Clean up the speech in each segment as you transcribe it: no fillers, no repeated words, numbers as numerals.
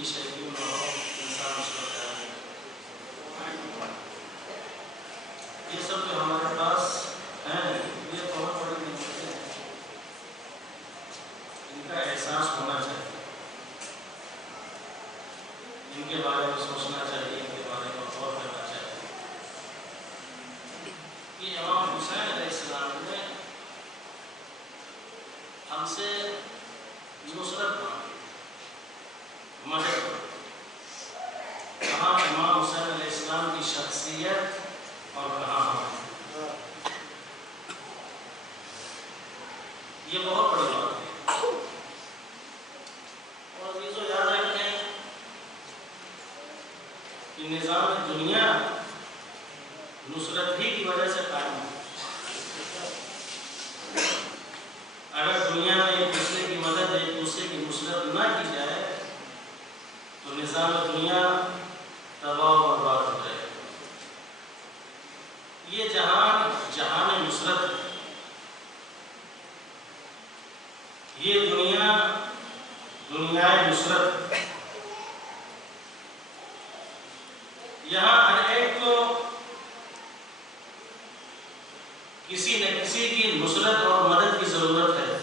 کی شے کیوں نہ ہو انسان اس کو تیار ہے۔ یہ سب جو ہمارے پاس ہیں یہ بہت بڑی نعمتیں ہیں، ان کا احساس ہونا چاہیے، ان کے بارے میں سوچنا چاہیے، ان کے بارے میں غور کرنا چاہیے کہ امام حسین علیہ السلام نے ہم سے نصرت مانگی، مدد مانگی، کہاں امام حسین علیہ السلام کی شخصیت اور کہاں ہم، یہ بہت بڑی بات ہے۔ اور عزیزو یاد رکھیں کہ نظام دنیا نصرت ہی کی وجہ سے قائم ہے۔ اگر دنیا میں ایک دوسرے کی مدد، ایک دوسرے کی نصرت نہ کی جائے تو نظام دنیا تباہ و برباد ہو جائے گا۔ یہ جہان جہان نصرت ہے، یہ دنیا دنیائے نصرت ہے۔ یہاں ہر ایک کو کسی نہ کسی کی نصرت اور مدد کی ضرورت ہے،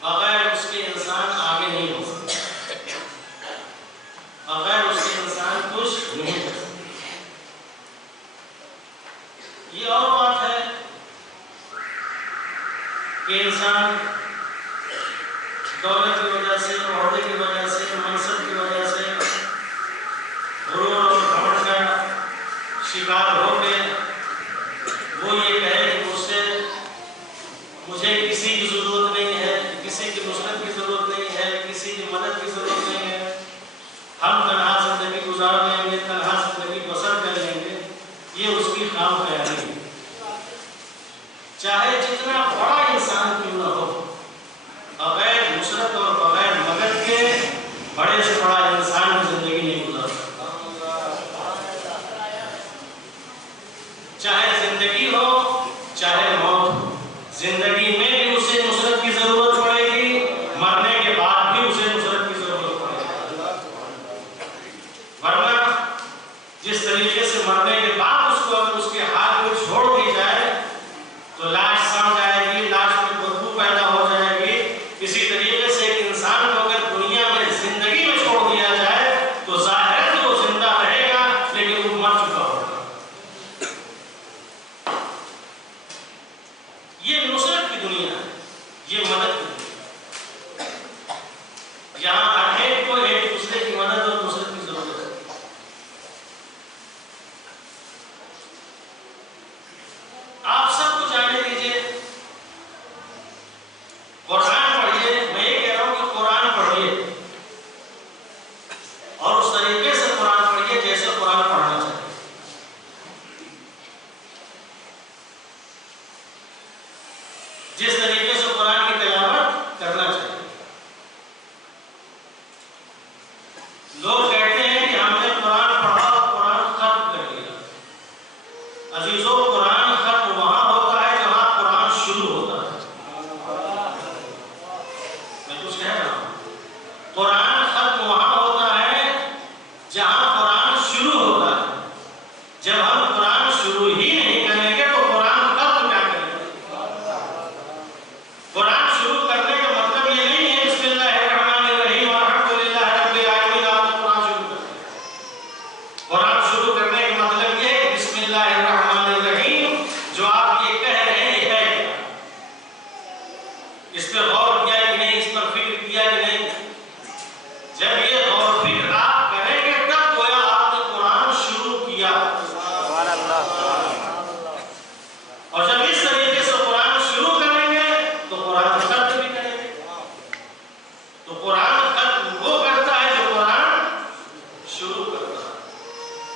بغیر اس کے انسان آگے نہیں ہو سکتا، بغیر اس کے انسان کچھ نہیں کر سکتا۔ یہ اور بات ہے کہ انسان دولت کی وجہ سے، عہدے کی وجہ سے، منصب کی وجہ سے غرور اور گھمنڈ کا شکار ہو کے وہ یہ کہے کہ مجھے کسی کی ضرورت نہیں ہے، کسی کی نصرت کی ضرورت نہیں ہے، کسی کی مدد کی ضرورت نہیں ہے، ہم تنہا زندگی گزار لیں گے، تنہا زندگی بسر کر لیں گے، یہ اس کی خام خیالی ہے۔ چاہے جتنا بڑا انسان کیوں نہ ہو، بغیر نصرت اور بغیر مدد کے بڑے سے بڑا انسان کی زندگی نہیں گزار سکتا۔ چاہے زندگی ہو چاہے موت ہو، زندگی میں بھی اسے نصرت کی ضرورت پڑے گی، مرنے کے بعد بھی اسے نصرت کی ضرورت پڑے گی۔ ورنہ جس طریقے سے مرنے کے بعد اس کو اگر اس کے ہاتھ میں چھوڑ دی جائے تو لاش سڑ جائے گی، لاش میں بدبو پیدا ہو جائے گی، اسی طریقے سے ایک انسان کو اگر دنیا میں زندگی میں چھوڑ دیا جائے تو ظاہر ہے کہ وہ زندہ رہے گا لیکن وہ مر چکا ہوگا۔ یہ نصرت کی دنیا ہے، یہ مدد کی دنیا ہے۔ یہاں ہر ایک کو ایک دوسرے کی مدد اور نصرت کی ضرورت ہے۔ آپ سب کو جانے دیجیے، قرآن پڑھیے، میں یہ کہہ رہا ہوں کہ قرآن پڑھیے اور اس طریقے سے قرآن پڑھیے جیسے قرآن پڑھنا چاہیے۔ جس طریقے سے قرآن کی تلاوت کرنا چاہیے۔ لوگ کہتے ہیں کہ ہم نے قرآن پڑھا اور قرآن ختم کر دیا۔ عزیزوں، قرآن ختم وہاں ہوتا ہے جہاں قرآن شروع ہوتا ہے۔ میں کچھ کہہ رہا ہوں، قرآن ختم وہاں ہوتا ہے جہاں قرآن شروع ہوتا ہے۔ جب ہم قرآن شروع ہی نہیں کریں گے تو قرآن ختم کیا کریں گے؟ قرآن شروع کرنے کا مطلب یہ نہیں ہے بسم اللہ الرحمن الرحیم الحمدللہ رب العالمین آپ نے قرآن شروع کر دیا۔ قرآن شروع کرنے کا مطلب یہ ہے کہ بسم اللہ الرحمن الرحیم جو آپ یہ کہہ رہے ہیں یہ ہے کیا؟ اس پہ غور کیا کہ نہیں، اس پر فکر کیا کہ نہیں؟ جب یہ غور فکر آپ کریں گے تب گویا آپ نے قرآن شروع کیا۔ اور جب اس طریقے سے قرآن شروع کریں گے تو قرآن ختم بھی کریں گے۔ تو قرآن ختم وہ کرتا ہے جو قرآن شروع کرتا ہے۔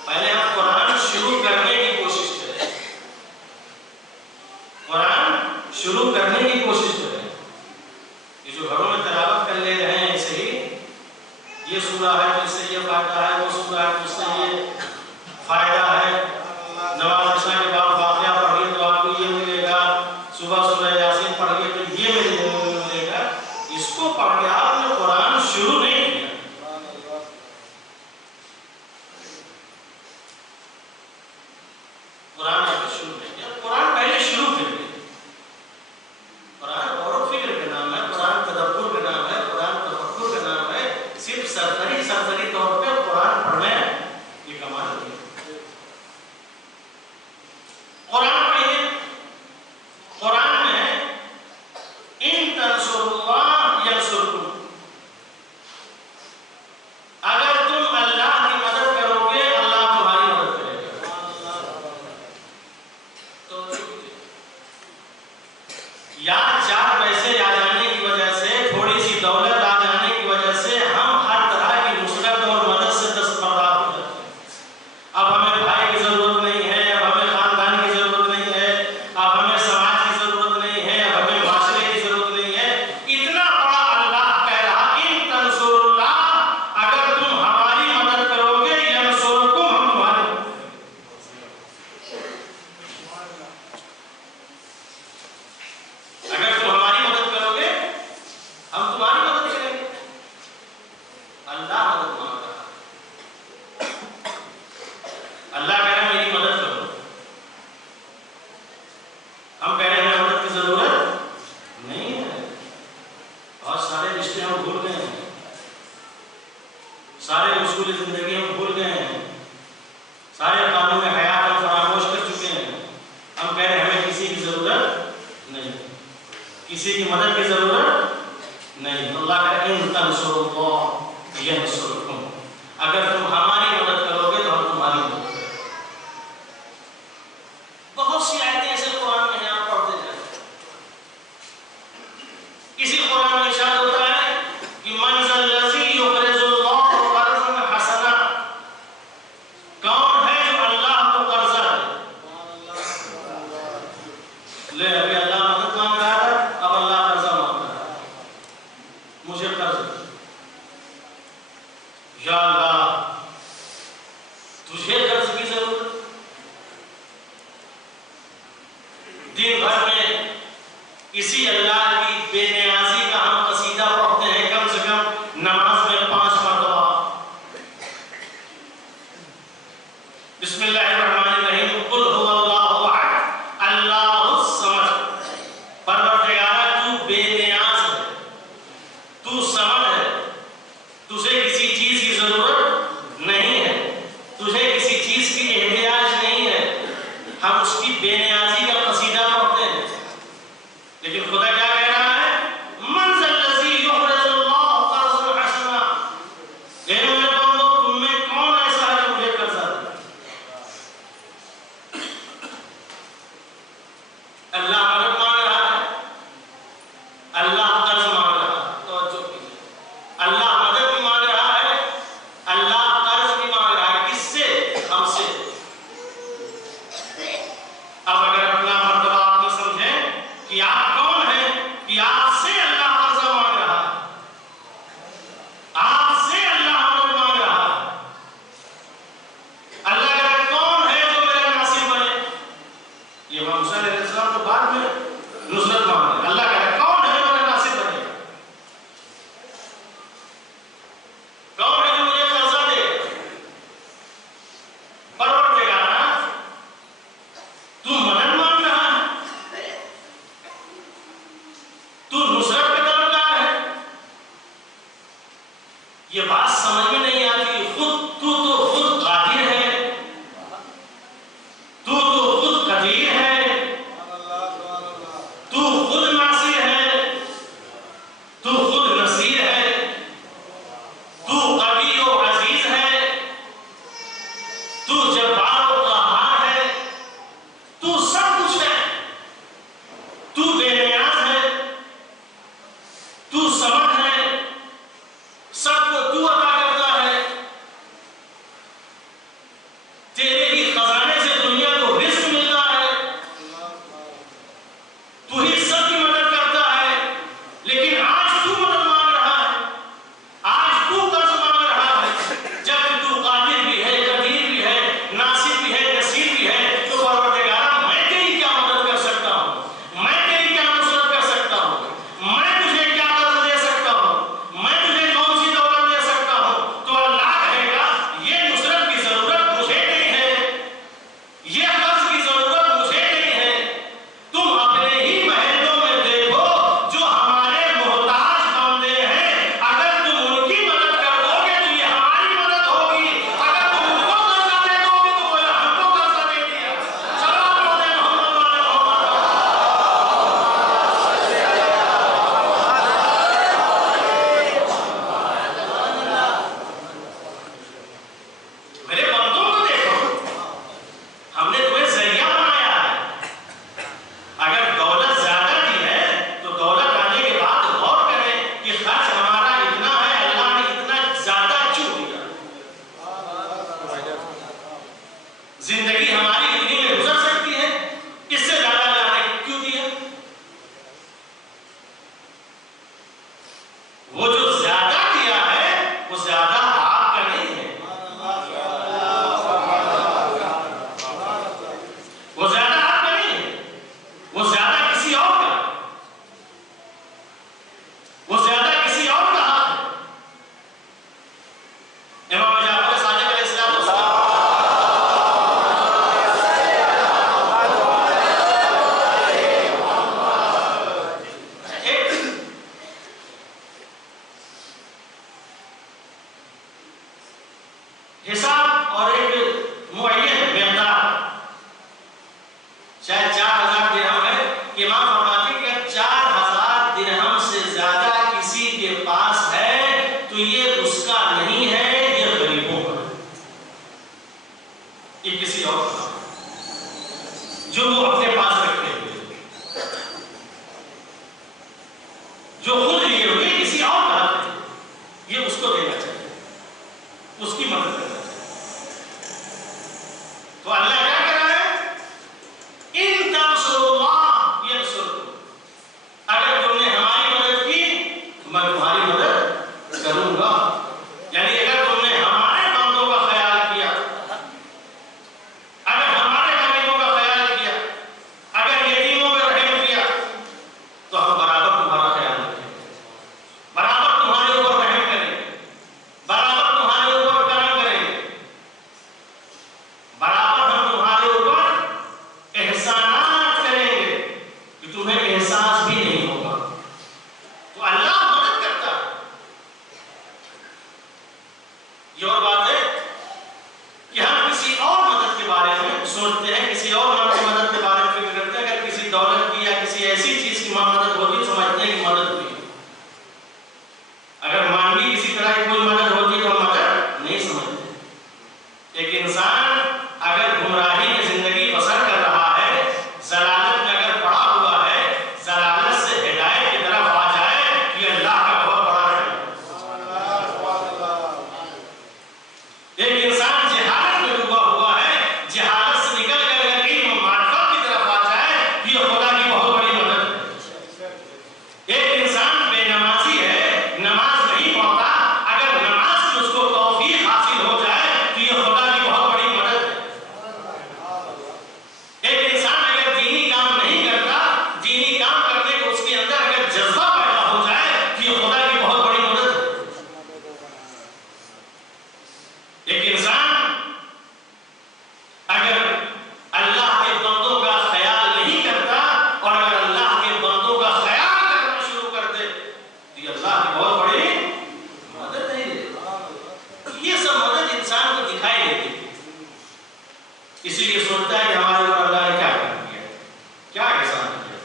پہلے ہم قرآن شروع کرنے کی کوشش کریں، قرآن شروع کرنے کی کوشش کریں۔ یہ جو گھروں میں تلاوت کر لے رہے ہیں ایسے ہی، یہ سورہ ہے تو اس سے یہ فائدہ ہے، وہ سورہ ہے تو اس سے یہ فائدہ ہے، نماز عشاء کے بعد واقعہ پڑھیے تو آپ کو یہ ملے گا، صبح سورہ یاسین پڑھیے تو یہ ملے گا۔ اس کو پڑھ کے آپ نے قرآن شروع یار چار پیسے آ جانے کی وجہ سے، تھوڑی سی دولت آ جانے کی وجہ سے ہم ہر طرح کی نصرت اور مدد سے دستبردار ہو جاتے ہیں۔ اب ہمیں بھائی کی ضرورت نہیں ہے، اب ہمیں خاندان کی ضرورت نہیں ہے، اب ہمیں سماج کی ضرورت نہیں ہے، اب ہمیں معاشرے کی ضرورت نہیں ہے۔ اتنا بڑا اللہ کہہ رہا ان تنصروا اللہ، اگر تم ہماری مدد کرو گے ینصرکم، ہم تمہاری مدد کریں گے۔ اگر تم ہماری مدد کرو گے ہم تمہاری مدد کریں گے۔ اللہ مدد مانگ رہا ہے، اللہ کہہ رہا ہے میری مدد کرو۔ ہم کہہ رہے ہیں مدد کی ضرورت نہیں ہے۔ بہت سارے رشتے ہم بھول گئے ہیں، سارے اصول زندگی ہم بھول گئے ہیں، سارے قانون حیات ہم فراموش کر چکے ہیں۔ ہم کہہ رہے ہیں ہمیں کسی کی ضرورت نہیں، کسی کی مدد کی ضرورت نہیں۔ اللہ کہہ رہے ہیں ان تنصروا اللہ ینصرکم، اگر تم ہماری مدد کرو گے تو ہم تمہاری مدد کریں گے۔ بہت سی آیتیں ایسے قرآن میں ہیں، آپ پڑھتے جائیں۔ اسی قرآن میں ارشاد ہوتا ہے کہ من ذا الذی یقرض اللہ قرضا حسنا، کون ہے جو اللہ کو قرضہ دے؟ لے ابھی اللہ مدد مانگ رہا تھا، اب اللہ قرضہ مانگ رہا ہے، مجھے قرض دے۔ یا اللہ تجھے قرض کی ضرورت؟ دن بھر میں اسی اللہ کی بے نیازی کا ہم قصیدہ پڑھتے ہیں، کم سے کم نماز میں 5 مرتبہ۔ بسم اللہ الرحمن الرحیم، قل هو اللہ احد اللہ الصمد۔ پروردگارا تو بے نیاز ہے، تو صمد ہے، تجھے کسی چیز کی ضرورت نہیں ہے، تجھے کسی چیز کی احتیاج نہیں ہے۔ ہم اس کی بے نیازی کا قصیدہ پڑھتے ہیں، لیکن خدا کیا کہہ رہا ہے؟ من ذا الذی یقرض اللہ قرضا حسنا، اے میرے بندو تم میں کون ایسا ہے جو مجھے قرضہ دے؟ اللہ مدد مانگ رہا ہے، اللہ قرض مانگ رہا ہے۔ توجہ کیجیے، اللہ مدد بھی مانگ رہا ہے، اللہ قرض بھی مانگ رہا ہے۔ کس سے؟ ہم سے۔ اب اگر اپنا مرتبہ آپ نے سمجھیں کہ آپ کون ہیں، کہ آپ سے اللہ قرضہ مانگ رہا ہے، آپ سے اللہ مدد مانگ رہا ہے۔ اللہ کہہ رہا ہے کون ہے جو میرا ناصر بنے؟ یہ امام حسین علیہ السلام تو بعد میں نصرت مانگ رہے ہیں۔ اللہ کہہ رہا ہے کون ہے جو میرا ناصر بنے؟ وہ جو زیادہ کیا ہے وہ زیادہ آپ کا نہیں ہے، وہ زیادہ آپ کا نہیں ہے، وہ زیادہ کسی اور کا، وہ زیادہ کسی اور کا حق ہے۔ امام جعفر صادق علیہ السلام حساب اور ایک معین مقدار شاید 4000 درہم ہے کہ امام فرماتے ہیں کہ 4000 درہم سے زیادہ کسی کے پاس ہے تو یہ اس کا نہیں ہے، یہ غریبوں کا ہے، یہ کسی اور کا جو وہ اپنے پاس رکھتے ہوئے، جو خود لیے ہوئے کسی اور کا حق ہے، یہ اس کو دینا چاہیے، اس کی مدد کرنا چاہیے۔ تو اللہ کیا کر رہا ہے؟ ان تنصروا اللہ ینصرکم، اگر تم نے ہماری مدد کی میں تمہاری مدد کروں گا، یعنی اگر تم نے ہمارے بندوں کا خیال کیا، اگر ہمارے غریبوں کا خیال کیا، اگر یتیموں پہ رحم کیا تو ہم برابر تمہارا خیال رکھیں گے، برابر تمہارے اوپر رحم کریں گے، برابر تمہارے اوپر کرم کریں گے، برابر ہم تمہارے اوپر احسانات کریں گے کہ تمہیں احساس بھی نہیں ہوگا۔ تو اللہ مدد کرتا ہے۔ یہ اور بات ہے کہ ہم کسی اور مدد کے بارے میں سوچتے ہیں، کسی اور کی مدد کے بارے میں فکر کرتے ہیں، اگر کسی دولت کی یا کسی ایسی چیز کی مدد ہوتی سمجھتے ہیں کہ مدد ہوئی، اگر مانوی کسی طرح کی کوئی مدد ہوتی تو ہم مدد نہیں سمجھتے۔ ایک انسان اگر گمراہی میں زندگی بسر کر رہا ہے، ضلالت میں اگر پڑا ہوا ہے، ضلالت سے ہدایت کی طرف آ جائے، یہ اللہ کا بہت بڑا رحم ہے۔ ایک انسان جہالت میں ڈوبا ہوا ہے، جہالت سے نکل کر اگر علم معرفت کی طرف آ جائے، یہ خدا کی بہت بڑی مدد ہے۔ ایک انسان بے نمازی ہے، نماز نہیں پڑھتا، اگر نماز کی اس کو توفیق حاصل ہو جائے تو یہ خدا کی بہت بڑی مدد ہے۔ ایک انسان اگر دینی کام نہیں کرتا، دینی کام کرنے کو اس کے اندر اگر جذبہ پیدا ہو جائے تو یہ خدا کی بہت بڑی مدد ہے۔ ایک انسان اگر اللہ کے بندوں کا خیال نہیں کرتا اور اگر اللہ کے بندوں کا خیال کرنا شروع کر دے تو یہ اللہ کی بہت بڑی مدد نہیں دے۔ یہ سب مدد انسان کو دکھائی دیتی ہے، اسی لیے سوچتا ہے کہ ہمارے اوپر اللہ نے کیا کر دیا، کیا احسان کیا۔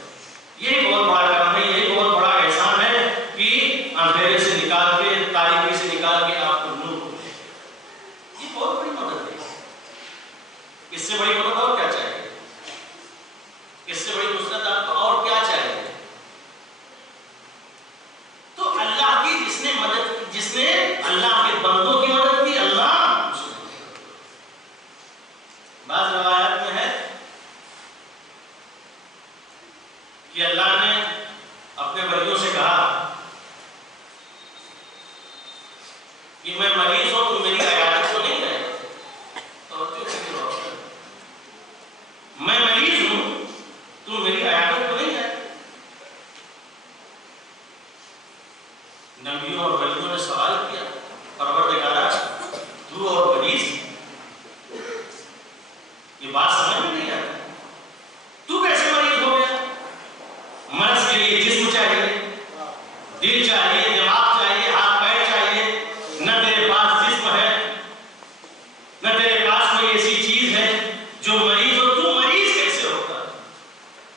یہی بہت بڑا کام ہے، یہی بہت بڑا احسان ہے کہ اندھیرے سے نکال کے، تاریکی سے نکال کے آپ کو نور کو دے۔ یہ بہت بڑی مدد ہے۔ اس سے بڑی مدد اور کیا چاہیے؟ اس سے بڑی نصرت آپ کو اور کیا چاہیے؟ تو اللہ کی جس نے مدد کی، جس نے اللہ کے بندوں کی مدد کی، اللہ اس نے کی۔ بعض روایات میں ہے کہ اللہ نے اپنے ولیوں سے کہا کہ میں مریض ہوں، تم میری عیادت کو نہیں گئے، میں مریض ہوں، تم میری عیادت کو نہیں گئے۔ نبیوں اور ولیوں نے سوال کیا، پروردگارا تو اور مریض، یہ بات سمجھ میں نہیں آتی، تو کیسے مریض ہو گیا؟ مرض کے لیے جسم چاہیے، دل چاہیے، دماغ چاہیے، ہاتھ پیر چاہیے، نہ تیرے پاس جسم ہے، نہ تیرے پاس کوئی ایسی چیز ہے جو مریض ہو، تو مریض کیسے ہوگا؟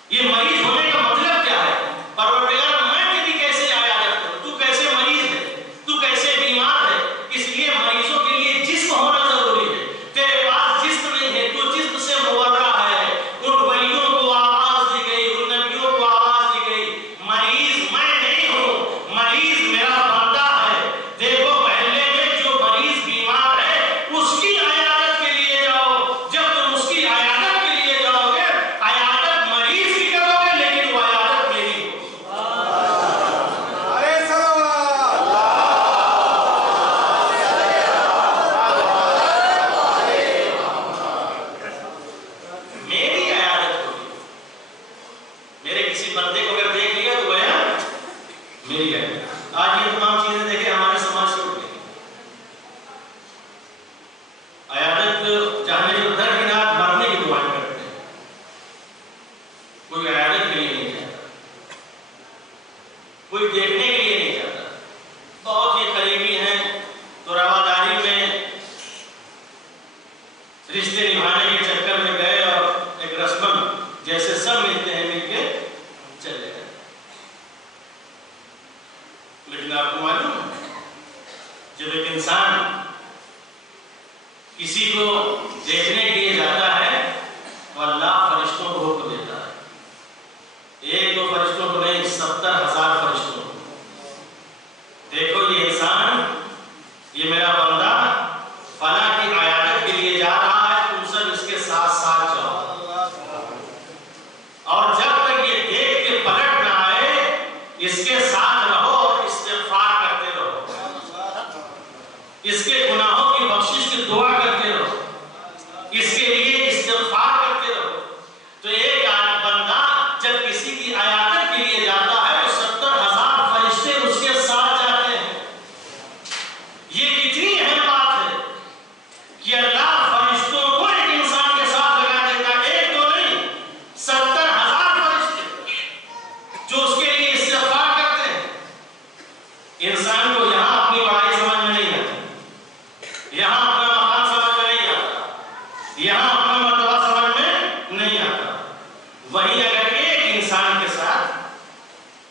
یہ مریض ہونے کا مطلب کیا ہے؟ پروردگار میں تیری کیسے عیادت کروں؟ تو کیسے مریض ہے؟ تو کیسے بیمار ہے؟ اس لیے مریضوں کے لیے جسم ہونا ضروری ہے۔ تیرے پاس جسم نہیں ہے، تو جسم سے مبرہ ہے۔ ان ولیوں کو آواز دی گئی، ان نبیوں کو آواز دی گئی، مریض میں نہیں ہوں، مریض میرا بندہ میری ہے. آج یہ تمام چیزیں دیکھیں ہمارے سماج سے اٹھ گئی. عیادت جانے کو درکنار مرنے کی دعائیں کرتے ہیں. کوئی عیادت کے لیے نہیں جاتا, کوئی دیکھنے کے لیے نہیں جاتا. بہت ہی قریبی ہیں تو رواداری میں رشتے نبھانے کے چکر میں گئے اور ایک رسم جیسے سب ملتے ہیں مل کے چلے گئے. لیکن آپ کو معلوم ہے جب ایک انسان کسی کو دیکھنے کے لیے جاتا ہے تو اللہ فرشتوں کو حکم دیتا ہے. ایک دو فرشتوں کو نہیں, 70,000 فرشتوں کو. دیکھو یہ انسان, یہ میرا بندہ فلاں کی عیادت کے لیے جا رہا ہے, تم سب اس کے ساتھ ساتھ جاؤ. اور جب تک یہ دیکھ کے پلٹ نہ آئے اس کے ساتھ رہو اور استغفار کرتے رہو, اس کے گناہوں کی بخشش کی دعا کرتے رہو, اس کے لیے استغفار کرتے رہو. تو ایک بندہ جب کسی کی عیادت کے لیے جاتا ہے تو 70,000 فرشتے اس کے ساتھ جاتے ہیں. یہ کتنی اہم بات ہے کہ اللہ فرشتوں کو ایک انسان کے ساتھ لگا دیتا ہے. ایک دو نہیں, 70,000 فرشتے جو اس کے لیے استغفار کرتے ہیں. انسان کو یہاں اپنی بڑائی سمجھ میں نہیں آتی, یہاں اپنا مقام سمجھ میں نہیں آتا, یہاں اپنا مرتبہ سمجھ میں نہیں آتا. وہیں اگر ایک انسان کے ساتھ,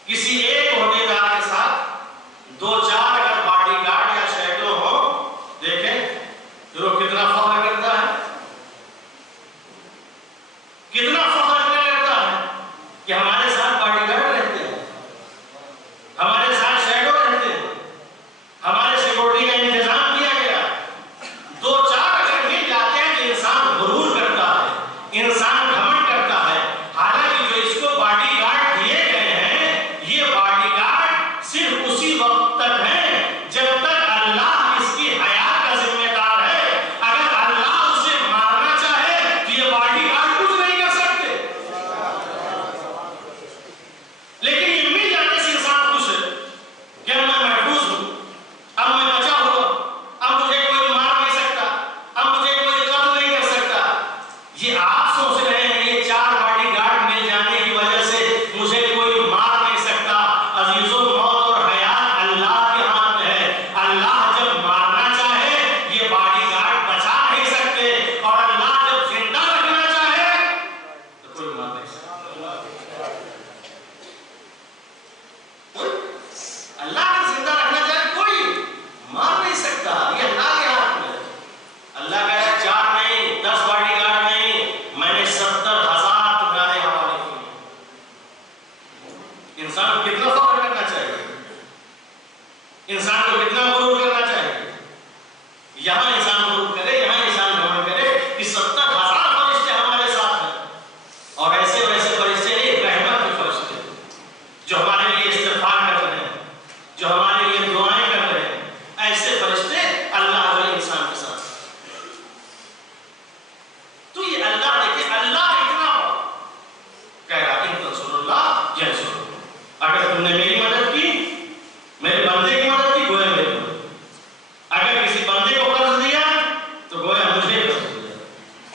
کسی ایک عہدیدار کے ساتھ دو چار اگر باڈی گارڈ یا شیڈو ہو, دیکھیں تو وہ کتنا فخر کرتا ہے, کتنا فخر کرتا ہے کہ ہمارے ساتھ باڈی گارڈ رہتے ہیں, ہمارے ساتھ شیڈو رہتے ہیں, ہمارے سیکورٹی کا انتظام کیا گیا. دو چار اگر مل جاتے ہیں تو انسان غرور کرتا ہے, انسان گھمنڈ کرتا ہے. حالانکہ جو اس کو باڈی گارڈ دیے گئے ہیں, یہ باڈی گارڈ صرف اسی وقت تک ہیں جب تک اللہ اس کی حیات کا ذمہ دار ہے. اگر اللہ اسے مارنا چاہے تو یہ باڈی گارڈ کچھ نہیں کر سکتے. لیکن یہ مل جانے سے انسان خوش ہے کہ میں محفوظ ہوں, اب میں بچا ہوا, اب مجھے کوئی مار نہیں سکتا, اب مجھے کوئی قتل نہیں کر سکتا. یہ آپ سوچ رہے ہیں یہ 4 باڈی گارڈ مل جانے کی وجہ سے مجھے کوئی مار نہیں سکتا. عزیزوں, موت اور حیات اللہ کے ہاتھ میں ہے. اللہ جب مارنا چاہے یہ باڈی گارڈ بچا نہیں سکتے, اور اللہ جب زندہ رکھنا چاہے تو کوئی مار نہیں سکتا. اللہ کو زندہ رکھنا چاہے کوئی مار نہیں سکتا. یہ اللہ کے ہاتھ میں ہے. اللہ کہے 4 نہیں, 10 باڈی گارڈ نہیں, میں نے 70,000 تمہارے حوالے کیے. انسان کو کتنا فخر کرنا چاہیے, انسان کو کتنا غرور کرنا چاہیے. یہاں انسان غرور کرے, یہاں انسان گھمنڈ کرے کہ 70,000 فرشتے ہمارے ساتھ ہیں. اور ایسے ویسے فرشتے نہیں, رحمت کے فرشتے جو ہمارے لیے استغفار کر رہے ہیں, جو ہمارے لیے دعائیں کر رہے ہیں. ایسے فرشتے اللہ جو انسان کے ساتھ. تو یہ اللہ, دیکھیں اللہ اتنا کہہ رہا ان تنصروا اللہ ینصرکم. اگر تم نے میری مدد کی, میرے بندے کی مدد کی, گویا میری مدد. اگر کسی بندے کو قرض دیا تو گویا مجھے قرض دیا.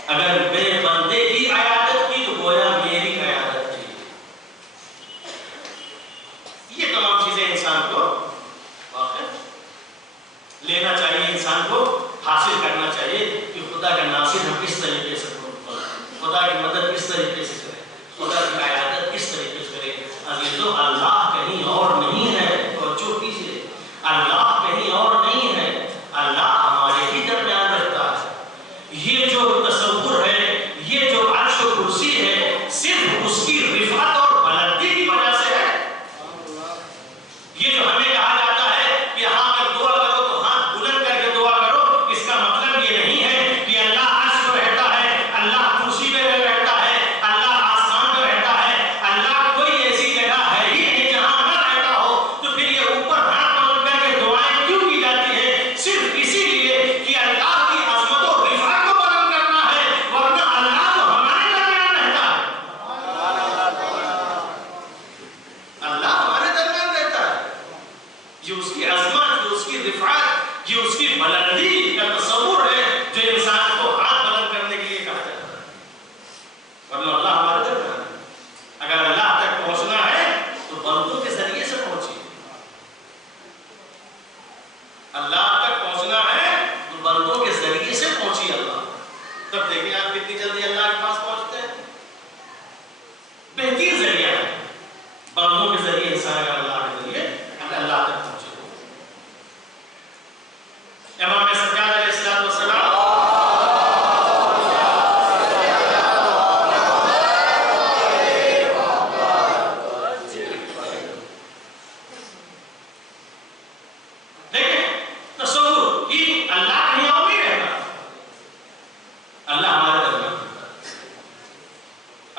اگر میرے بندے کی عیادت کی تو گویا میری عیادت کی. یہ تمام چیزیں انسان کو واقع لینا چاہیے, انسان کو حاصل کرنا چاہیے کہ خدا کا ناصر ہم کس طریقے سے کریں, خدا کی مدد کس طریقے سے کریں, خدا کی عیادت کس طریقے سے کریں. عزیزو, اللہ کہیں اور نہیں ہے. توجہ کیجیے, اللہ کہیں اور نہیں ہے, اللہ ہمارے ہی درمیان رہتا ہے. یہ جو تصور ہے, یہ جو عرش و کرسی ہے, صرف اس کی رفعت اور بلندی کی وجہ سے ہے. یہ جو ہمیں کہا جاتا ہے کہ ہاں اگر دعا کرو تو ہاتھ بلند کر کے دعا کرو, اس کا مطلب یہ نہیں ہے کہ اللہ عرش پر رہتا ہے, اللہ کرسی پہ رہتا ہے, کی بلندی کا تصور ہے جو انسان کو ہاتھ بلند کرنے کے لیے کہا جاتا ہے. ورنہ اللہ ہمارے درمیان ہے. اگر اللہ تک پہنچنا ہے تو بندوں کے ذریعے سے پہنچیے. اللہ تک پہنچنا ہے تو بندوں کے ذریعے سے پہنچیے اللہ. تب دیکھیں آپ کتنی جلدی اللہ کے پاس پہنچتے ہیں. بہترین ذریعہ ہے بندوں کے ذریعے انسان اگر اللہ کے ذریعے اگر اللہ تک پہنچے. امام سجاد علیہ السلام دیکھیں تصور کہ اللہ کہیں اور نہیں رہتا. اللہ ہمارے درمیان رہتا ہے.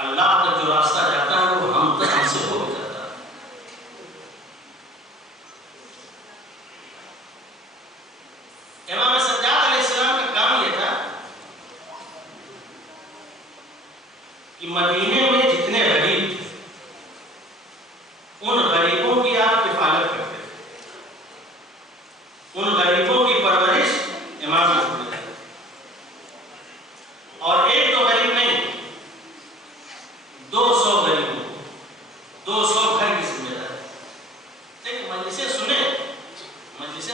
اللہ تک جو راستہ جاتا ہے وہ ہم سے ہو جاتا ہے. امام سجاد علیہ السلام کا کام یہ تھا کہ مدینے میں جتنے غریب تھے ان غریبوں کی آپ کفالت کرتے تھے. ان غریبوں کی پرورش امام نے کی. اور ایک تو غریب نہیں 200 غریبوں 200 گھر کی ذمہ داری. لیکن مجلسیں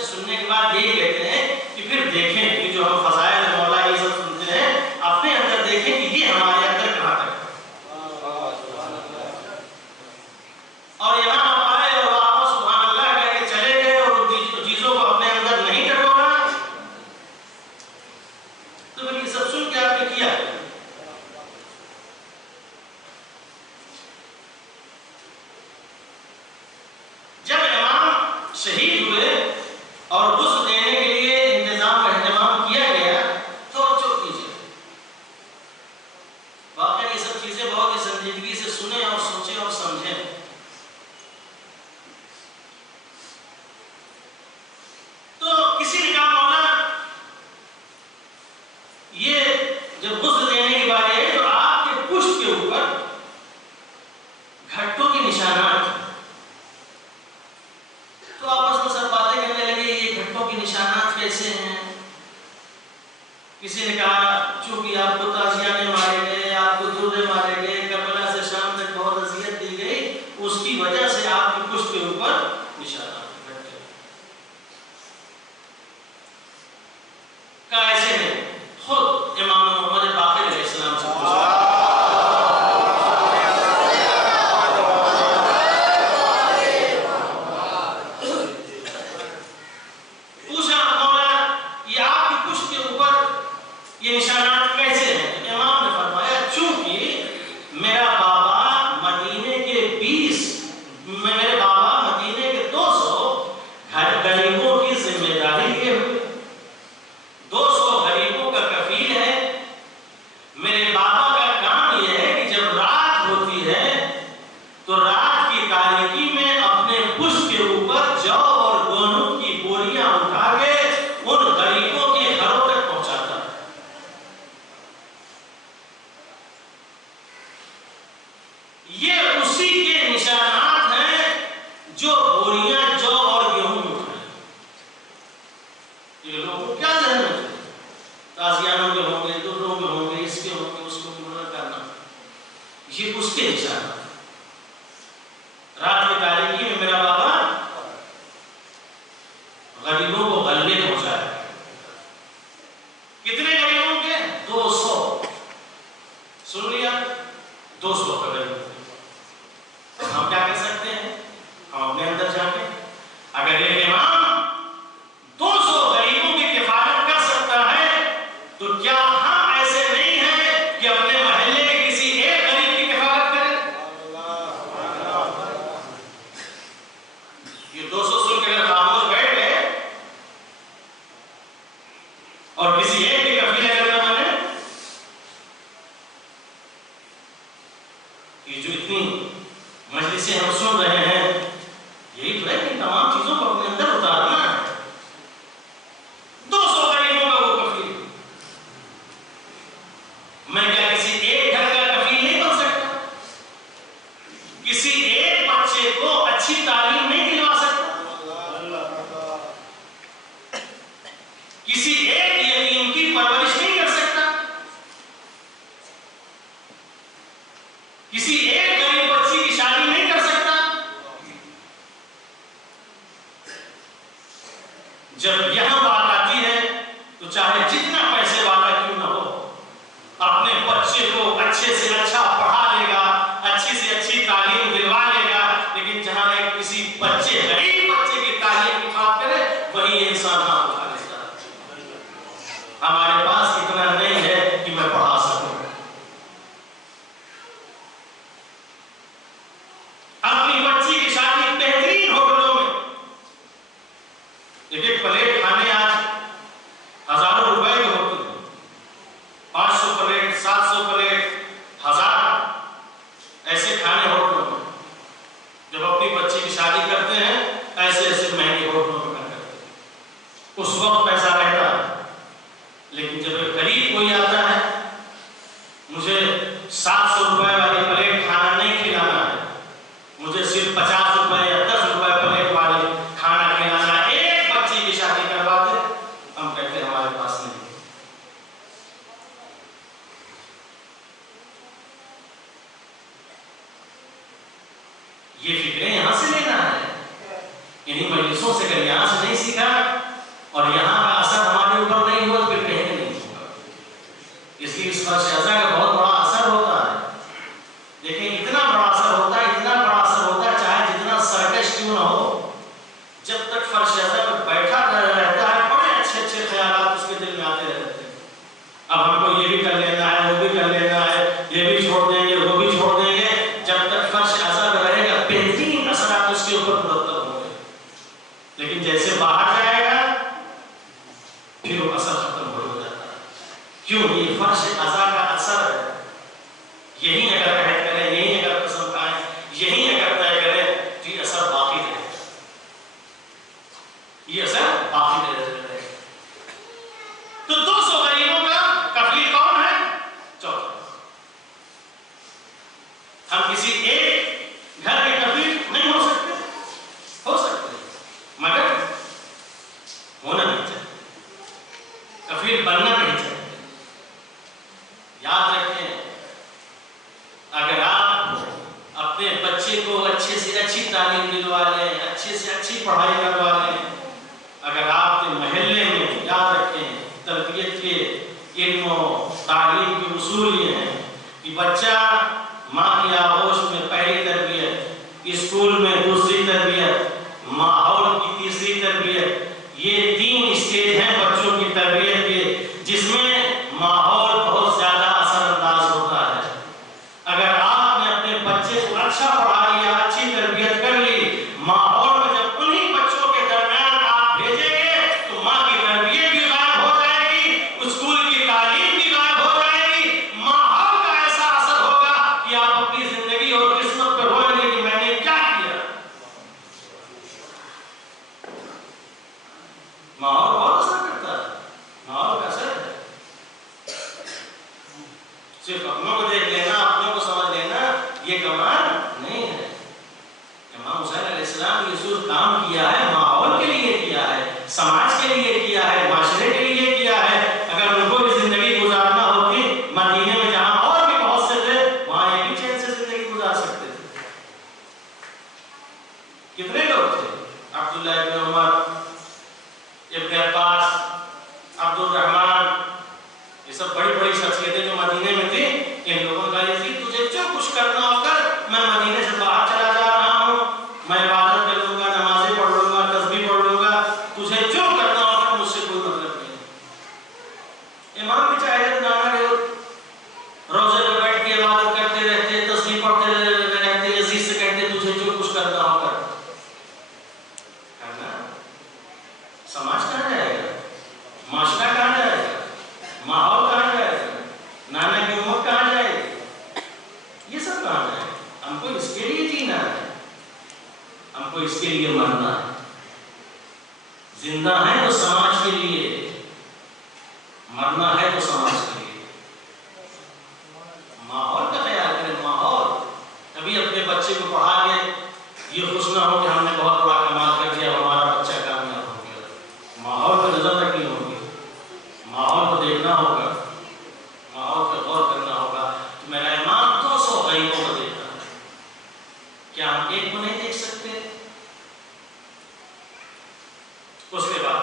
سننے کے بعد یہی کہتے ہیں کہ پھر دیکھیں کہ جو ہم فضائل مولا یہ سب سنتے ہیں اپنے اندر دیکھیں کہ یہ ہمارے اندر کہاں تک ہے. اور یہاں ہم آئے اور آپ سبحان اللہ کہہ کے چلے گئے اور چیزوں کو اپنے اندر نہیں ٹٹولا تو پھر یہ سب سن کے آپ نے کیا. جب امام شہید ہوئے اور غسل دینے کے لیے انتظام کا اہتمام کیا گیا تو چپ کیجیے. واقعی یہ سب چیزیں بہت ہی سنجیدگی سے سنیں اور سوچیں اور سمجھیں. تو کسی نے کہا مولا یہ جب غسل دینے کی بات ہے تو آپ کے پشت کے اوپر گھٹوں کے نشانات ہیں. تو آپس میں سب باتیں کرنے لگے یہ گھٹوں کے نشانات کیسے ہیں. کسی نے کہا چونکہ آپ کو تازیانے مارے گئے آپ کو درے مارے گئے کربلا سے شام تک بہت اذیت دی گئی اس کی وجہ سے آپ کے پشت کے اوپر نشانات گھٹے. کہا ایسے ہیں خود امام محمد باقر علیہ السلام سے پوچھا مولا یہ آپ کی پشت کے اوپر یہ نشانات کیسے ہیں. امام نے فرمایا چونکہ میرا بابا مدینے کے 200 گھر غریبوں کی ذمہ داری لیے ہوئے 200 غریبوں کا کفیل ہے. میرے بابا کا کام یہ ہے کہ جب رات ہوتی ہے تو رات کی تاریکی میں اپنے پشت کے اوپر جو اور گوند کی بوریاں اٹھا کے ان غریبوں کے گھروں تک پہنچاتا ہے. یہ اسی کے نشانات ہیں جو بوریاں جو اور گیہوں اٹھائیں. یہ لوگوں کو کیا ذہن میں تازیانوں کے ہوں گے دروں کے ہوں گے اس کے ہوں گے اس کو پورا کرنا یہ اس کے نشانات. رات کی تاریکی میں میرا بابا غریبوں کو غلبے پہنچایا. کتنے غریبوں کے 200. سن لیا 200 کا غریب. ہم کیا کر سکتے ہیں ہم اپنے اندر جا کے اگر ایک امام 200 غریبوں کی کفالت کر سکتا ہے تو کیا ہم ایسے نہیں ہیں کہ اپنے محلے کے کسی ایک غریب کی کفالت کریں. یہ 200 سن کے اگر خاموش بیٹھ گئے اور کسی ایک کی کفیلت کرنا بنے یہ جو اتنی مجلسیں ہم سن رہے ہیں یہی تو ہے کہ تمام چیزوں کو اپنے اندر اتارنا ہے. 200 غریبوں کا وہ کفیل. میں کیا کسی ایک گھر کا کفیل نہیں بن سکتا. کسی ایک بچے کو اچھی تعلیم نہیں دلوا سکتا. جب یہاں بات آتی ہے تو چاہے جتنا پیسے والا کیوں نہ ہو، اپنے بچے کو اچھے سے اچھا پڑھا لے گا، اچھی سے اچھی تعلیم دلوا لے گا، لیکن جہاں ایک کسی بچے، غریب بچے کی تعلیم کی بات کرے، وہی انسان ہاتھ اٹھا لیتا ہے۔ ہمارے پاس اتنا نہیں ہے کہ میں پڑھا سکوں۔ اپنی بچی کی شادی بہترین ہوٹلوں میں، ایک پلیٹ کھانے آج ہزاروں روپے کے ہوتے ہیں، 500 پلیٹ، 700 پلیٹ، 1000 ایسے کھانے ہوٹلوں میں۔ جب اپنی بچی کی شادی کرتے ہیں ایسے ایسے مہنگے ہوٹلوں میں کرتے ہیں، اس وقت پیسہ رہتا ہے، لیکن جب ایک غریب کوئی آتا ہے، مجھے 700 روپے والی پلیٹ کھانا نہیں کھلانا ہے، مجھے صرف 50 روپے یا 10 روپے پلیٹ والی کھانا کھلانا ہے، ایک بچی کی شادی کروا دے، ہم کہتے ہیں ہمارے پاس نہیں۔ یہ فکریں یہاں سے لینا ہے، انہیں مجلسوں سے کر، یہاں سے نہیں سیکھا، اور یہاں کا اثر ہمارے اوپر نہیں ہوا، پھر کہیں نہیں ہوگا۔ اس لیے اس پر شہزہ کا بہت بڑا اثر ہوتا ہے۔ لیکن اتنا بڑا اثر ہوتا ہے، اتنا بڑا اثر ہوتا ہے، چاہے جتنا سرکش کیوں نہ ہو، جب تک فرشیزہ پر بیٹھا رہتا ہے، بڑے اچھے اچھے خیالات اس کے دل میں آتے رہتے ہیں۔ اب ہم کو یہ بھی کر لینا ہے، وہ بھی کر لینا ہے، یہ بھی چھوڑ دیں گے، وہ بھی چھوڑ دیں گے۔ جب تک فرش آزاد رہے گا، بہترین اثرات اس کے اوپر مرتب ہوں گے، لیکن جیسے باہر جائے گا پھر وہ اثر ختم ہو جاتا ہے۔ کیوں؟ یہ فرش آزاد کا اثر ہے۔ یہی اگر عہد کریں، یہی اگر قسم کھائیں، یہی اگر طے کریں تو یہ اثر باقی رہے گا، یہ اثر باقی رہے گا۔ تو 200 غریبوں کا کفیل کون ہے؟ چوتھا۔ ہم کسی ایک گھر کے کفیل نہیں ہو سکتے، ہو سکتے مگر ہونا نہیں چاہیے، کفیل بننا نہیں چاہیے۔ یاد رکھیں، اگر آپ اپنے بچے کو اچھے سے اچھی تعلیم دلوا لیں، اچھے سے اچھی پڑھائی کروا لیں، اگر آپ کے محلے میں، یاد رکھیں، تربیت کے علم و تعلیم کے اصول یہ ہیں کہ بچہ ماں کی آغوش میں پہلی تربیت، اسکول میں دوسری تربیت، ماحول کی تیسری تربیت، یہ 3 اسٹیج ہیں بچوں کی تربیت کے، جس میں ماحول بہت زیادہ اثر انداز ہوتا ہے۔ اگر آپ نے اپنے بچے کو اچھا پڑھا لیا، اچھی تربیت کر لی، ماحول میں جب انہی بچوں کے درمیان آپ بھیجیں گے تو ماں کی تربیت بھی غائب ہو جائے گی، اسکول کی تعلیم بھی غائب ہو جائے گی، ماحول کا ایسا اثر ہوگا کہ آپ اپنی زندگی اور قسمت پر روئیں گے کہ میں نے کیا کیا۔ ماحول بہت اثر کرتا ہے، ماحول کا اثر ہے۔ صرف اپنوں کو دیکھ لینا، اپنوں کو سمجھ لینا یہ کمال نہیں ہے۔ امام حسین علیہ السلام نے جو کام کیا ہے ماحول کے لیے کیا ہے، سماج کے لیے کیا ہے، معاشرے کے لیے کیا ہے۔ اگر ان کو بھی زندگی گزارنا ہوتی مدینے میں جہاں اور بھی بہت سے تھے، وہاں یہ بھی چین سے زندگی گزار سکتے تھے۔ کتنے لوگ تھے؟ عبداللہ ابن عمر، ابن عباس، عبد الرحمن، یہ سب بڑی بڑی شخصیتیں جو مدینے میں تھی۔ ان لوگوں کا یہ تھی تجھے جو کچھ کرنا ہو کر، میں مدینے سے باہر چلا جا رہا ہوں، میں عبادت کر لوں گا، نمازیں پڑھ لوں گا، تسبیح پڑھ لوں گا، تجھے جو کرنا ہو کر، مجھ سے کوئی مطلب نہیں۔ امام بھی چاہے نانا کے روزے پہ بیٹھ کے عبادت کرتے رہتے، تسبیح پڑھتے رہتے، عزیز سے کہتے تجھے جو کچھ کرنا ہو کر۔ سماج کہاں جائے گا؟ معاشرہ کہاں جائے گا؟ ماحول کہاں جائے گا؟ نانا کی امت کہاں جائے گی؟ یہ سب کہاں جائے گا؟ ہم کو اس کے لیے جینا ہے، ہم کو اس کے لیے مرنا ہے۔ زندہ ہے تو سماج کے لیے، مرنا ہے تو سماج کے لیے۔ ماحول کا خیال کریں، ماحول۔ کبھی اپنے بچے کو پڑھا کے یہ خوش نہ ہو کہ ہم نے بہت بڑا کمال کر دیا، ہمارا بچہ کامیاب ہو گیا۔ ماحول پر نظر رکھنی ہوگی، ماحول کو دیکھنا ہوگا، ماحول پر غور کرنا ہوگا۔ تو میرا امام 200 غریبوں کو دیکھتا ہے، کیا ہم ایک کو نہیں دیکھ سکتے؟ اس کے بعد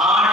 8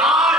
8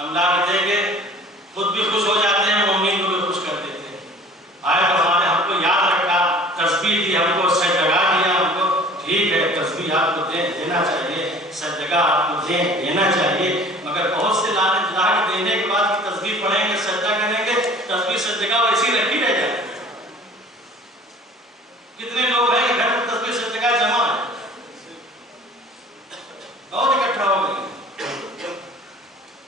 ہم لا کے دیں گے، خود بھی خوش ہو جاتے ہیں، مومن کو بھی خوش کر دیتے ہیں۔ آئے تو ہمارے ہم کو یاد رکھا، تسبیح دی ہم کو، سجدہ دیا ہم کو، ٹھیک ہے تسبیح آپ کو دینا چاہیے، سجدہ آپ کو دینا چاہیے، مگر بہت سے لا کے دینے کے بعد کی تسبیح پڑھیں گے، سجدہ کریں گے، تسبیح سجدہ ویسی رکھی رہ جائے۔ کتنے لوگ ہیں گھر میں تسبیح سجدہ جمع ہے، بہت اکٹھا ہو گئی،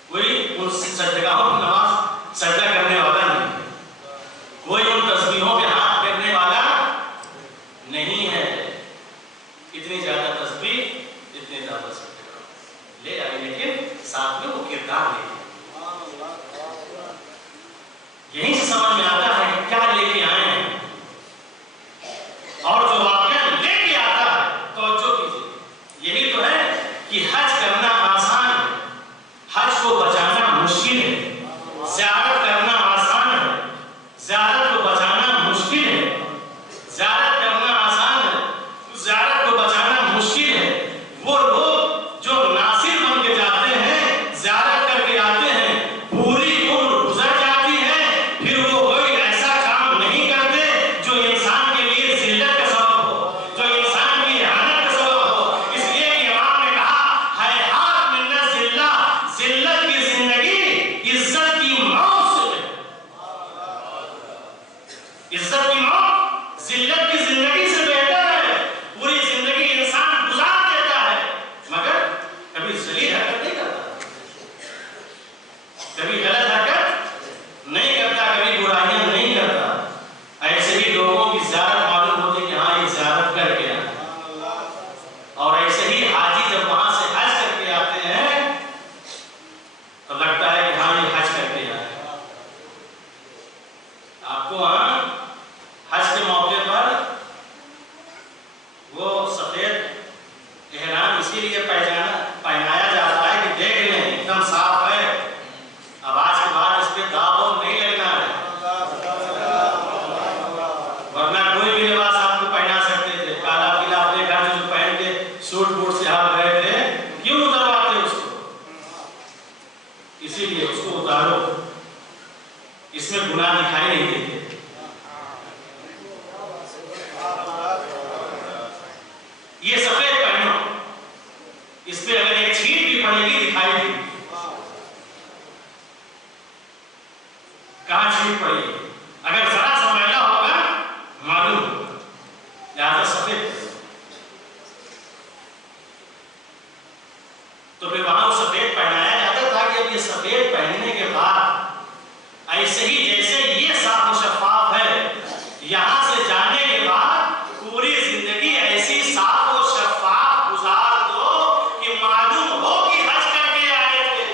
کوئی ان سجدگاہوں کی نماز سجدہ کرنے والا نہیں، کوئی ان تسبیحوں کے ہاتھ پھیرنے والا نہیں ہے۔ اتنی زیادہ تسبیح، اتنے زیادہ سجدہ لے آئے، لیکن ساتھ میں وہ کردار لے، یہیں سے سمجھ میں آتا ہے کہ کیا لے کے آئے ہیں، اور جو واقعہ لے کے آتا ہے توجہ کیجیے، یہی تو ہے کہ حج کرنا آسان ہے، حج کو بچانا مشکل ہے، زیارت کرنا آسان ہے، زیارت کو بچانا مشکل ہے، زیارت کرنا آسان ہے، زیارت کو بچانا مشکل ہے۔ وہ لوگ جو ناصر بن کے جاتے ہیں، زیارت کر کے آتے ہیں، پوری عمر گزر جاتی ہے، پھر وہ کوئی ایسا کام نہیں کرتے جو انسان کے لیے ذلت کا سبب ہو، جو انسان کی اہانت کا سبب ہو۔ اس لیے کہ امام نے کہا ہے ہاتھ من الذلہ، ذلت کی زندگی عزت کی موت سے بہتر، عزت کی موت ذلت کی زندگی سے بہتر ہے۔ پوری زندگی انسان گزار دیتا ہے مگر کبھی ذلیل حرکت نہیں کرتا، کبھی غلط حرکت نہیں کرتا، کبھی برائیاں نہیں کرتا۔ ایسے ہی لوگوں کی زیارت معلوم ہوتی کہ ہاں یہ زیارت کر کے آئے، اور ایسے ہی حاجی جب وہاں سے حج کر کے آتے ہیں تو لگتا ہے کہ ہاں یہ حج کر کے آئے۔ آپ کو وہاں حج کے موقع پر وہ سفید احرام اسی لیے پہنایا جاتا ہے کہ دیکھ لیں ایک دم صاف ہے، اب آج کے بعد اس پہ داغ نہیں لگنا ہے، ورنہ کوئی بھی لباس آپ کو پہنا سکتے تھے، کالا پیلا اپنے گھر میں جو پہن کے سوٹ بوٹ سے آپ گئے تھے، کیوں اترواتے اس کو؟ اسی لیے اس کو اتارو، اس میں گناہ دکھائی نہیں دیتے۔ یہ سفید پہنو، اس پہ اگر ایک چھینٹ بھی پڑے گی دکھائی دے گی، کہاں چھینٹ پڑے گی؟ اگر ذرا سا میلا ہوگا معلوم ہوگا، لہٰذا سفید۔ تو پھر وہاں وہ سفید پہنایا جاتا تھا کہ اب یہ سفید پہننے کے بعد ایسے ہی جیسے یہ صاف و شفاف ہے، یہاں سے جانے کے بعد پوری زندگی ایسی صاف و شفاف گزار دو کہ معلوم ہو کہ حج کر کے آئے تھے۔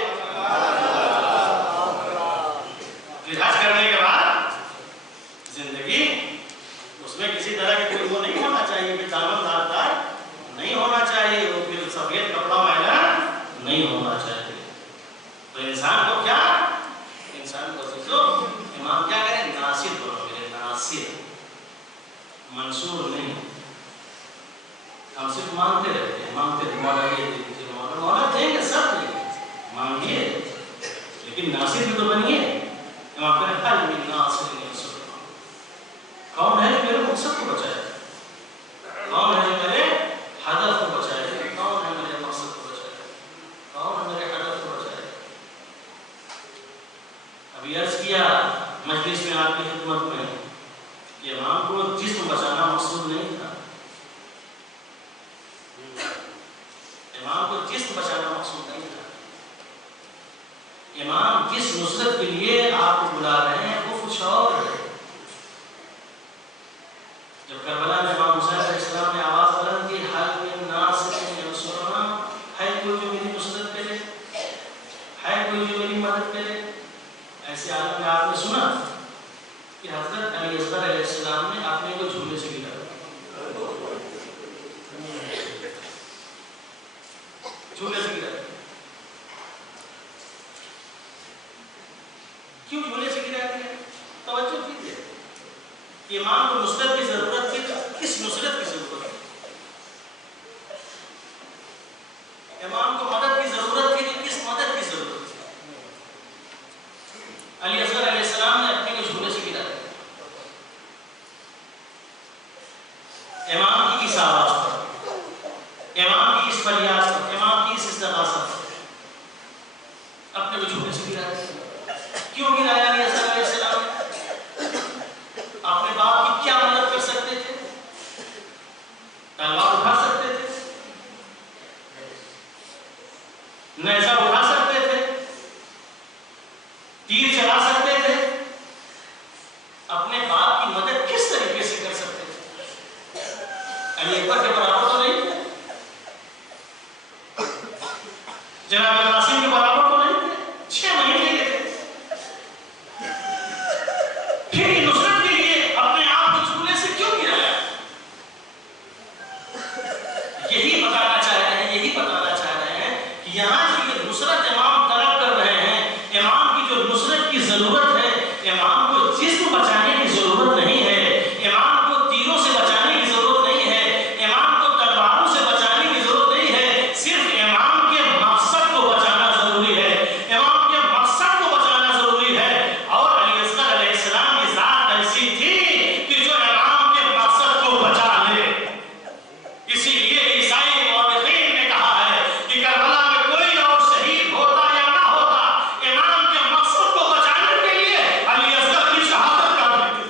پھر حج کرنے کے بعد زندگی اس میں کسی طرح کی کوئی وہ نہیں ہونا چاہیے کہ دامن دار نہیں ہونا چاہیے، وہ پھر سفید کپڑا میلا نہیں ہونا چاہیے۔ تو انسان کو کیا، انسان کو سیکھو، امام کیا کریں، ناصر بنو، میرے ناصر، منصور نہیں۔ ہم صرف مانگتے رہتے ہیں، مانگتے ہیں، مولا یہ دیجیے، مولا دیں گے، سب دیں گے، مانگیے، لیکن ناصر بھی تو بنیے۔ امام کہتے ہیں حل من ناصر ینصر، کون ہے میرے مقصد کو بچائے، کون ہے میرے ہدف کو بچائے، کون ہے میرے مقصد کو بچائے، کون ہے میرے ہدف کو بچائے۔ ابھی عرض کیا مجلس میں آپ کی خدمت میں کہ امام کو جسم بچانا مقصود نہیں تھا، امام کو جسم بچانا مقصود نہیں تھا، امام جس نصرت کے لیے آپ کو بلا رہے ہیں وہ کچھ اور ہے۔ جب کربلا میں امام حسین علیہ السلام نے آواز بلند کی حل من ناصر ینصرنا، ہے کوئی جو میری نصرت کرے، ہے کوئی جو میری مدد کرے، ایسے عالم میں آپ نے سنا کہ حضرت علی اصغر علیہ السلام نے اپنے کو جھولے سے گرا، جھولے سے گرا، کیوں جھولے سے گرا دیا؟ توجہ کیجیے، امام کو نصرت کی ضرورت تھی، کس نصرت کی ضرورت تھی؟ امام کو مدد کی ضرورت تھی تو کس مدد کی ضرورت تھی؟ نیزہ اٹھا سکتے تھے، تیر چلا سکتے تھے، اپنے باپ کی مدد کس طریقے سے کر سکتے تھے؟ علی اکبر کے برابر تو نہیں تھے، جناب قاسم کے برابر تو نہیں تھے، 6 مہینے کے تھے، پھر یہ نصرت کے لیے اپنے آپ کو چولہے سے کیوں گرایا؟ یہی بتانا چاہ رہے ہیں کہ یہاں جو یہ نصرت امام طلب کر رہے ہیں، امام کی جو نصرت کی ضرورت ہے، امام کو جسم بچانے کی ضرورت نہیں ہے، امام کو تیروں سے بچانے کی ضرورت نہیں ہے، امام کو تلواروں سے بچانے کی ضرورت نہیں ہے، صرف امام کے مقصد کو بچانا ضروری ہے، امام کے مقصد کو بچانا ضروری ہے۔ اور علی اصغر علیہ السلام کی ذات ایسی تھی کہ جو امام کے مقصد کو بچا لے۔ اسی لیے عیسائی مورخین نے کہا ہے کہ کربلا میں کوئی اور شہید ہوتا یا نہ ہوتا، امام کے مقصد کو بچانے کے لیے علی اصغر کی شہادت کافی تھی۔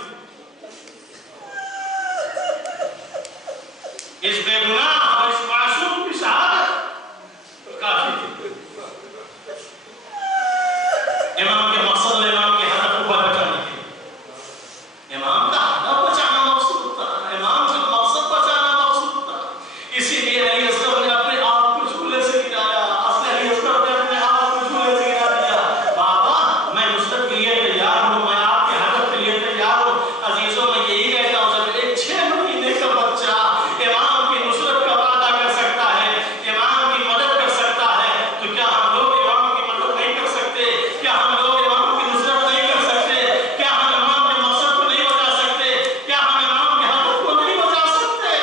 اس بے گناہ اور اس معصوم کی شہادت کافی تھی۔ امام کے مقصد اور امام کے ہدف کو بچانے کے لیے، امام کا ہدف بچانا مقصود تھا، امام کا مقصد بچانا مقصود تھا۔ اسی لیے علی اصغر نے اپنے آپ کو چولہے سے گرایا، علی اصغر نے اپنے آپ کو چولہے سے گرا دیا۔ بابا میں نصرت کے لیے تیار ہوں، میں آپ کے ہدف کے لیے تیار ہوں۔ عزیزوں میں یہی کہتا ہوں، جب ایک 6 مہینے کا بچہ امام کی نصرت کا وعدہ کر سکتا ہے، امام کی مدد کر سکتا ہے، تو کیا ہم لوگ امام کی مدد نہیں کر سکتے؟ کیا ہم لوگ امام کی نصرت نہیں کر سکتے؟ کیا ہم امام کے مقصد کو نہیں بچا سکتے؟ کیا ہم امام کے ہدف کو نہیں بچا سکتے؟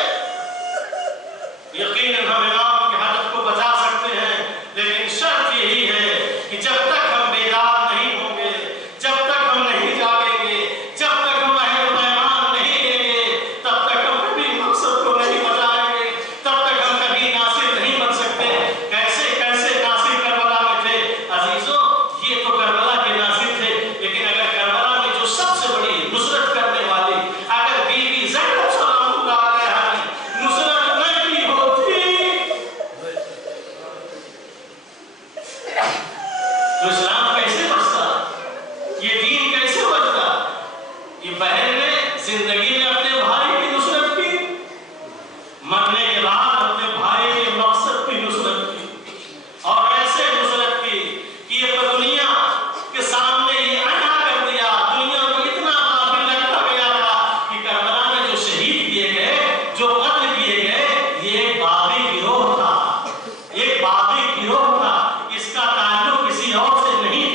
یقیناً ہم امام کے ہدف کو بچا سکتے ہیں، لیکن شرط یہی ہے کہ جب تک ہم بیدار نہیں ہوں گے، جب تک ہم نہیں جاگیں گے، جب تک ہم عہد و پیمان نہیں لیں گے، تب تک ہم کبھی مقصد کو نہیں بچائیں گے، تب تک ہم کبھی ناصر نہیں بن سکتے۔ کیسے کیسے ناصر کربلا میں تھے عزیزوں، یہ تو کربلا کے ناصر تھے، لیکن اگر کربلا میں جو سب سے بڑی نصرت کرنے والی اگر بی بی زینب سلام اللہ علیہا نے نصرت نہ کی ہوتی تو اسلام کیسے بچتا، یہ دین کیسے بچتا؟ یہ بہن نے زندگی میں اپنے بھائی کی نصرت کی، مرنے کے بعد اپنے بھائی کے مقصد کی نصرت کی، اور ایسے نصرت کی کہ یہ دنیا کے سامنے یہ عیاں کر دیا، دنیا کو اتنا غافل رکھا گیا تھا کہ کربلا میں جو شہید کیے گئے، جو قتل کیے گئے، یہ ایک باغی گروہ تھا، ایک باغی گروہ تھا، اس کا تعلق کسی اور سے نہیں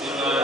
کیونکہ